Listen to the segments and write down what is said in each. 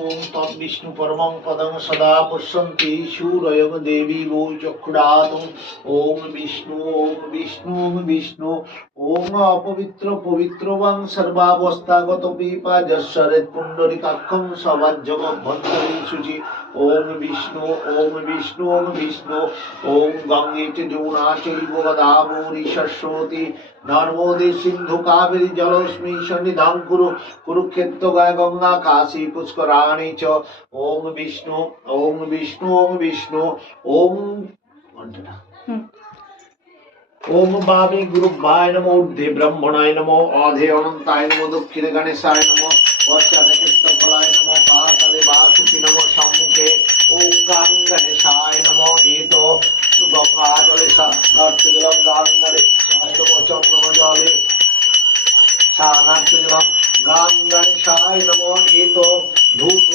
ওম তদ্বিষ্ণু পরমং পদং সদা পশ্যন্তি সুরয়ং দেবী গো চক্ষুরাত। ওম বিষ্ণু ওম বিষ্ণু ওম বিষ্ণু। ওম অপবিত্র পবিত্র বাং সর্বাবস্থাগত পিপা যশ্বরেত পুণ্ডরিকাক্ষং সবাজ্যমভ্যন্তরী শুচি। ওম বিষ্ণু ওম বিষ্ণু ওম বিষ্ণু। ওম গঙ্গে চ যমুনা চৈব গোদাবরী সরস্বতী নর্মদে সিন্ধু কাবেরী জলস্মি সন্নিধান কুরু। কুরুক্ষেত্র গায় গঙ্গা কাশী পুষ্করাণী চ। ওম বিষ্ণু ওম বিষ্ণু ওম বিষ্ণু। ওম ওম বামে গুরুভ্যায় নমো ঊর্ধ্বে ব্রহ্মণায় নমো অধে অনন্তায় নমো দক্ষিণে গণেশায় নমো পশ্চাতে ক্ষেত্রফলায় নমো পাতালে বাসুকি নমো সম্মুখে ওম গাং গণেশায় নমো। এত গঙ্গা জলে সার্থজলং গাং গণেশায় নমো চন্দ্রম জলে সানার্থজলং গাং গণেশায় নমো। এত ধূপ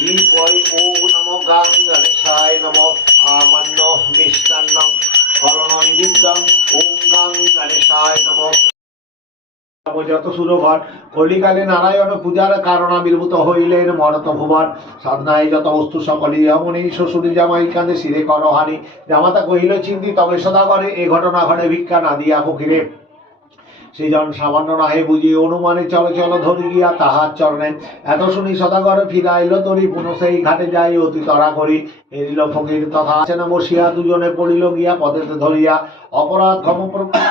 দীপয় ওম নমো গাং গণেশায় নমো। আমান্য মিষ্টান্নং ফলনয় বিদ্যাং ওম গাং গণেশায় নমঃ। যত সুরঘট কলিকালে নারায়ণ পূজার কারণ আবির্ভূত হইলেন মরত ভুবন। সাধনায় যত বস্তু সকলই এমনই শ্বশুরি জামাই কাঁদে শিরে করহানি। জামাতা কহিল চিন্তি তবে সদা করে এ ঘটনা ঘটে ভিক্ষা না দিয়া ফকিরে। সেজন সামান্য নাহে বুঝি অনুমানে চলে চলো ধরি গিয়া তাহার চরণে। এত শুনি সদাগর ফিরাইল তরি পুনঃ সেই ঘাটে যাই অতি তরা করি। এরিল ফকির তথা আছেন বসিয়া দুজনে পড়িল গিয়া পদেতে ধরিয়া। অপরাধ ক্ষম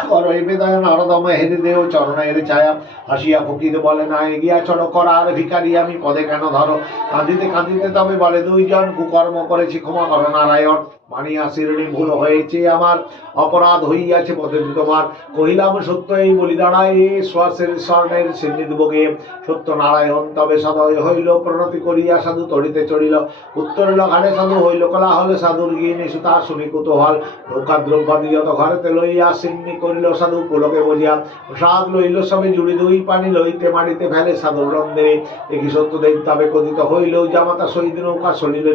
কর এ বেদয় নরদমে হেরে দেও চরণের ছায়া। হাসিয়া ফকির বলে না এগিয়া চড় করার ভিখারি আমি পদে কেন ধরো। কাঁদিতে কাঁদিতে তবে বলে দুইজন কুকর্ম করেছি ক্ষমা করো নারায়ণ। মানিয়া শিরণী ভুল হয়েছে আমার অপরাধ হইয়াছে পদে তোমার। কহিলাম সত্য এই বলি দাঁড়ায় এ শ্বাসের স্বর্ণের সিন্নিধবকে। সত্য নারায়ণ তবে সদয় হইল প্রণতি করিয়া সাধু তড়িতে চড়িল। উত্তরিল ঘাটে সাধু হইল কলা হলে সাধুর গিয়ে সুতা শুনি কুতূহল। নৌকা দ্রব্যাদি যত ঘরেতে লইয়া সিন্নি করিল সাধু পুলকে বজিয়া। প্রসাদ লইল সবে জুড়ি দুই পানি লইতে মাটিতে ফেলে সাধুর রন্ধে। দেখি সত্য দেব তবে কথিত হইল জামাতা শহীদ নৌকা সলিলে